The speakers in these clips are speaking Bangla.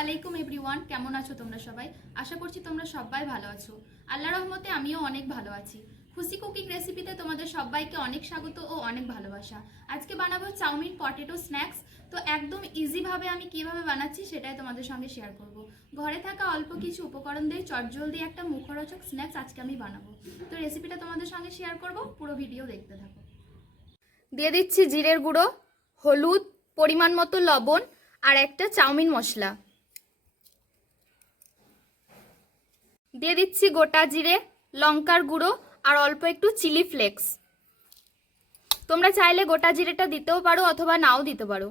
আলাইকুম এভরিওয়ান, কেমন আছো তোমরা সবাই? আশা করছি তোমরা সবাই ভালো আছো। আল্লাহ রহমতে আমিও অনেক ভালো আছি। খুশি কুকিং রেসিপিতে তোমাদের সবাইকে অনেক স্বাগত ও অনেক ভালোবাসা। আজকে বানাবো চাউমিন পটেটো স্ন্যাক্স। তো একদম ইজিভাবে আমি কীভাবে বানাচ্ছি সেটাই তোমাদের সঙ্গে শেয়ার করব। ঘরে থাকা অল্প কিছু উপকরণ দিয়ে চটজলদি একটা মুখরোচক স্ন্যাক্স আজকে আমি বানাবো। তো রেসিপিটা তোমাদের সঙ্গে শেয়ার করব, পুরো ভিডিও দেখতে থাকো। দিয়ে দিচ্ছি জিরের গুঁড়ো, হলুদ, পরিমাণ মতো লবণ আর একটা চাউমিন মশলা। দিয়ে দিচ্ছি গোটা জিরে, লঙ্কার গুঁড়ো আর অল্প একটু চিলি ফ্লেক্স। তোমরা চাইলে গোটা জিরেটা দিতেও পারো অথবা নাও দিতে পারো।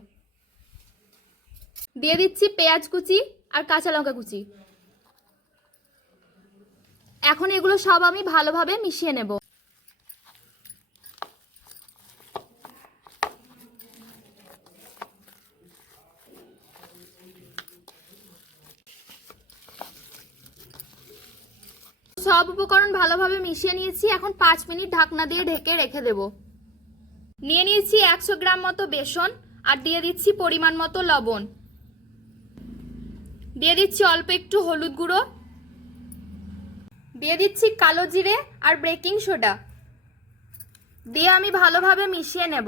দিয়ে দিচ্ছি পেঁয়াজ কুচি আর কাঁচা লঙ্কা কুচি। এখন এগুলো সব আমি ভালোভাবে মিশিয়ে নেব। সব উপকরণ ভালোভাবে মিশিয়ে নিয়েছি। এখন পাঁচ মিনিট ঢাকনা দিয়ে ঢেকে রেখে দেব। নিয়ে নিয়েছি একশো গ্রাম মতো বেসন আর দিয়ে দিচ্ছি পরিমাণ মতো লবণ। দিয়ে দিচ্ছি অল্প একটু হলুদ গুঁড়ো। দিয়ে দিচ্ছি কালো জিরে আর বেকিং সোডা। দিয়ে আমি ভালোভাবে মিশিয়ে নেব।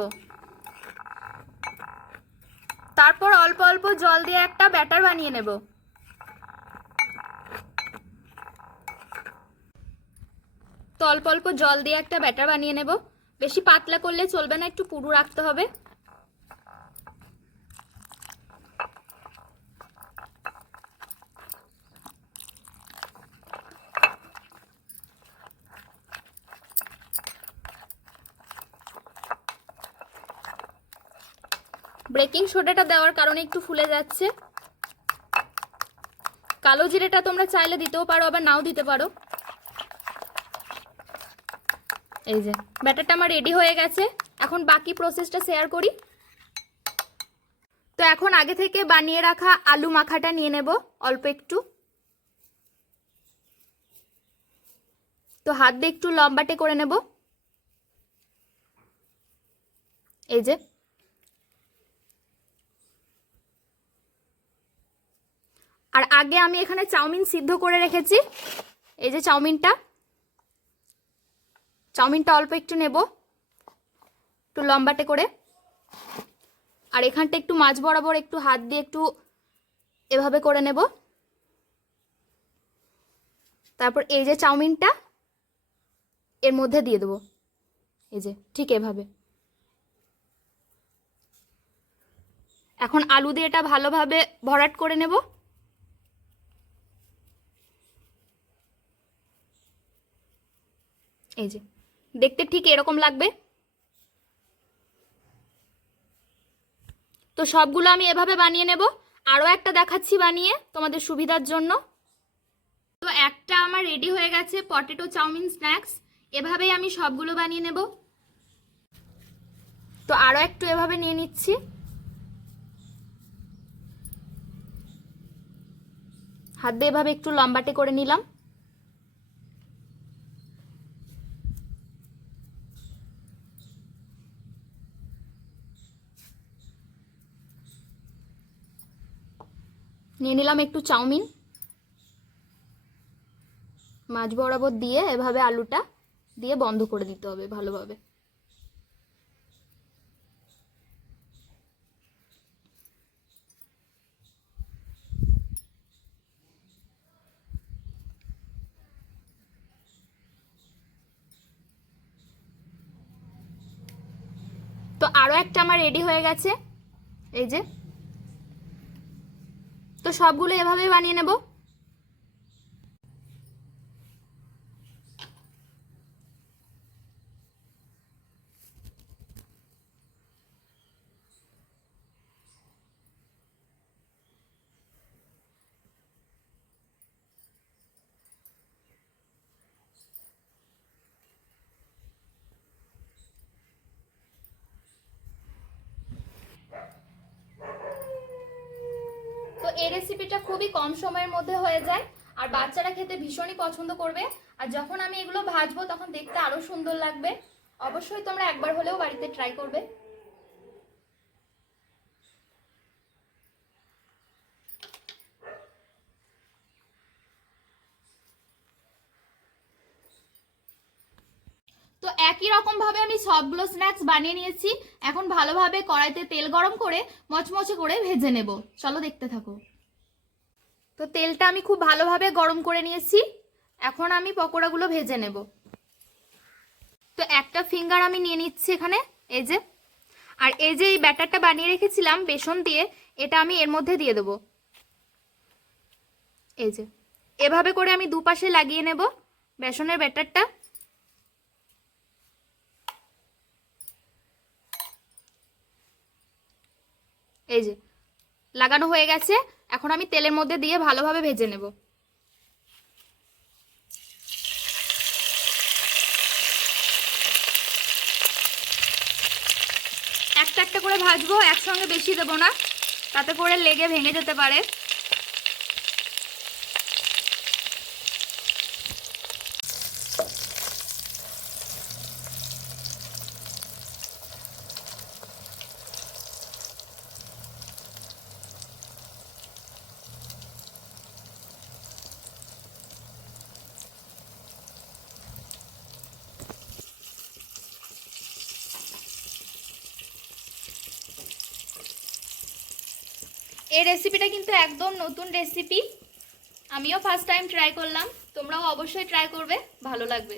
তারপর অল্প অল্প জল দিয়ে একটা ব্যাটার বানিয়ে নেব। তো অল্প অল্প জল দিয়ে একটা ব্যাটার বানিয়ে নেব। বেশি পাতলা করলে চলবে না, একটু পুরু রাখতে হবে। ব্রেকিং সোডাটা দেওয়ার কারণে একটু ফুলে যাচ্ছে। কালো জিরেটা তোমরা চাইলে দিতেও পারো, আবার নাও দিতে পারো। এই যে, ব্যাটারটা আমার রেডি হয়ে গেছে। এখন বাকি প্রসেসটা শেয়ার করি। তো এখন আগে থেকে বানিয়ে রাখা আলু মাখাটা নিয়ে নেব, অল্প একটু। তো হাত দিয়ে একটু লম্বাটে করে নেব। এই যে। আর আগে আমি এখানে চাউমিন সিদ্ধ করে রেখেছি। এই যে চাউমিনটা। চাউমিনটা অল্প একটু নেব, একটু লম্বাটে করে। আর এখানটা একটু মাছ বরাবর একটু হাত দিয়ে একটু এভাবে করে নেব। তারপর এই যে চাউমিনটা, এর মধ্যে দিয়ে দেবো। এই যে, ঠিক এভাবে। এখন আলু দিয়ে এটা ভালোভাবে ভরাট করে নেব। এই যে। দেখতে ঠিক এরকম লাগবে? তো সবগুলো আমি এভাবে বানিয়ে নেব। আরও একটা দেখাচ্ছি বানিয়ে তোমাদের সুবিধার জন্য। তো একটা আমার রেডি হয়ে গেছে পটেটো চাউমিন স্ন্যাক্স এভাবেই আমি সবগুলো বানিয়ে নেব। তো আরও একটু এভাবে নিয়ে নিচ্ছি। হাত দিয়ে এভাবে একটু লম্বাটে করে নিলাম। নিয়ে নিলাম একটু চাউমিন। মাছ বরাবর দিয়ে এভাবে আলুটা দিয়ে বন্ধ করে দিতে হবে ভালোভাবে। তো আরও একটা আমার রেডি হয়ে গেছে। এই যে তো সবগুলো এভাবে বানিয়ে নেব। খুবই কম সময়ের মধ্যে হয়ে যায়। আর বাচ্চারা খেতে ভীষণই পছন্দ করবে। আর যখন আমি এগুলো ভাজবো, তখন দেখতে আরও সুন্দর লাগবে। অবশ্যই তোমরা একবার হলেও বাড়িতে ট্রাই করবে। তো একই রকমভাবে আমি সবগুলো স্ন্যাক্স বানিয়ে নিয়েছি। এখন ভালোভাবে কড়াইতে তেল গরম করে মচমচে করে ভেজে নেব। চলো দেখতে থাকো। তো তেলটা আমি খুব ভালোভাবে গরম করে নিয়েছি। এখন আমি পকোড়াগুলো ভেজে নেব। তো একটা ফিঙ্গার আমি নিয়ে নিচ্ছি এখানে, এই যে। আর এই যে এই ব্যাটারটা বানিয়ে রেখেছিলাম বেসন দিয়ে, এটা আমি এর মধ্যে দিয়ে দেবো। এই যে। এভাবে করে আমি দুপাশে লাগিয়ে নেব বেসনের ব্যাটারটা। এই যে। লাগানো হয়ে গেছে। এখন আমি তেলের মধ্যে দিয়ে ভালোভাবে ভেজে নেব। একটা একটা করে ভাজবো, একসঙ্গে বেশি দেবো না, তাতে করে লেগে ভেঙে যেতে পারে। এই রেসিপিটা কিন্তু একদম নতুন রেসিপি আমিও ফার্স্ট টাইম ট্রাই করলাম। তোমরাও অবশ্যই ট্রাই করবে। ভালো লাগবে।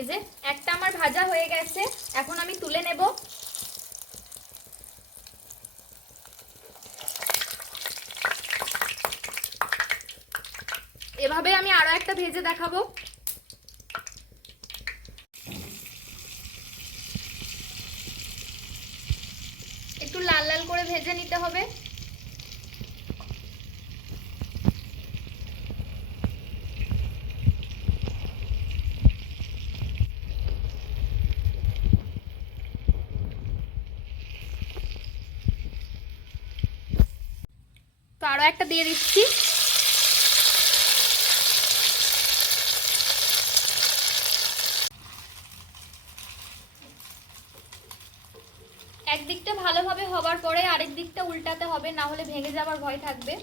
এই যে, একটা আমার ভাজা হয়ে গেছে, এখন আমি তুলে নেব। এভাবে আমি আরও একটা ভেজে দেখাবো। একটু লাল লাল করে ভেজে নিতে হবে। আরও একটা দিয়ে দিচ্ছি। একদিকটা ভালোভাবে হবার পরে আরেক দিকটা উল্টাতে হবে, না হলে ভেঙে যাওয়ার ভয় থাকবে।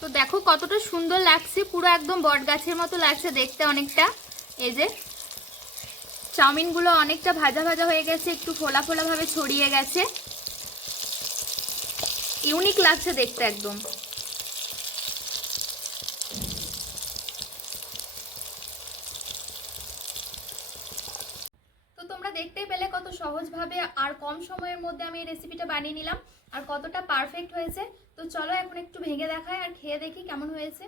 তো দেখো কতটা সুন্দর লাগছে, পুরো একদম বট গাছের মতো লাগছে দেখতে অনেকটা। এই যে, চাউমিনগুলো অনেকটা ভাজা ভাজা হয়ে গেছে, একটু ফোলা ফোলা ভাবে ছড়িয়ে গেছে। ইউনিক লাগছে দেখতে একদম। তো তোমরা দেখতেই পেলে কত সহজভাবে আর কম সময়ের মধ্যে আমি এই রেসিপিটা বানিয়ে নিলাম, আর কতটা পারফেক্ট হয়েছে। তো চলো এখন একটু ভেঙে দেখাই আর খেয়ে দেখি কেমন হয়েছে।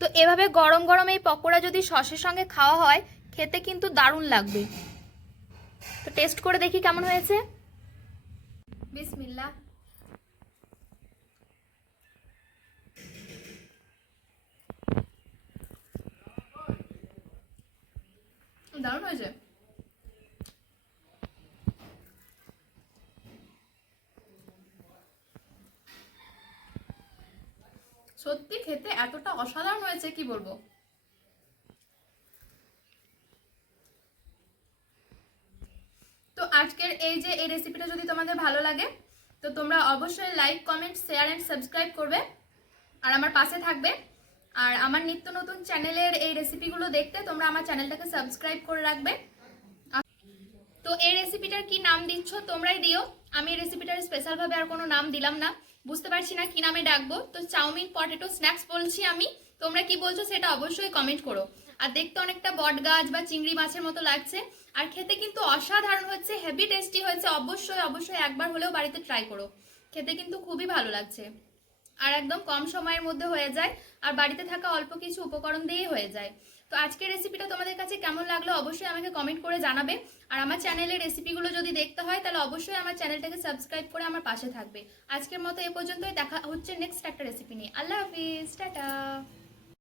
তো এভাবে গরম গরম এই পকোড়া যদি সসের সঙ্গে খাওয়া হয়, খেতে কিন্তু দারুণ লাগবে। তো টেস্ট করে দেখি কেমন হয়েছে। বিসমিল্লাহ। দারুণ হয়েছে সত্যি খেতে এতটা অসাধারণ হয়েছে, কি বলব? তো আজকের এই যে এই রেসিপিটা যদি তোমাদের ভালো লাগে, তো তোমরা অবশ্যই like comment share and subscribe করবে। আর আমার পাশে থাকবে। আর আমার নিত্য নতুন চ্যানেলের এই রেসিপিগুলো দেখতে তোমরা আমার চ্যানেলটাকে সাবস্ক্রাইব করে রাখবে। তো এই রেসিপিটার কি নাম দিচ্ছ তোমরাই দিও। আমি এই রেসিপিটার স্পেশালভাবে আর কোনো নাম দিলাম না। বুঝতে পারছি না কি নামে ডাকবো। তো চাউমিন পটেটো স্ন্যাক্স বলছি আমি। তোমরা কি বলছো সেটা অবশ্যই কমেন্ট করো। আর দেখতে অনেকটা বট গাছ বা চিংড়ি মাছের মতো লাগছে। আর খেতে কিন্তু অসাধারণ হচ্ছে হেভি টেস্টি হয়েছে। অবশ্যই অবশ্যই একবার হলেও বাড়িতে ট্রাই করো। খেতে কিন্তু খুবই ভালো লাগছে। আর একদম কম সময়ের মধ্যে হয়ে যায় আর বাড়িতে থাকা অল্প কিছু উপকরণ দিয়েই হয়ে যায়। তো আজকের রেসিপিটা তোমাদের কাছে কেমন লাগল অবশ্যই আমাকে কমেন্ট করে জানাবে। আর আমার চ্যানেলের রেসিপিগুলো যদি দেখতে হয় তাহলে অবশ্যই আমার চ্যানেলটাকে সাবস্ক্রাইব করে আমার পাশে থাকবে। আজকের মতো এ পর্যন্তই, দেখা হচ্ছে নেক্সট একটা রেসিপি নিয়ে। আল্লাহ হাফিজ, টাটা।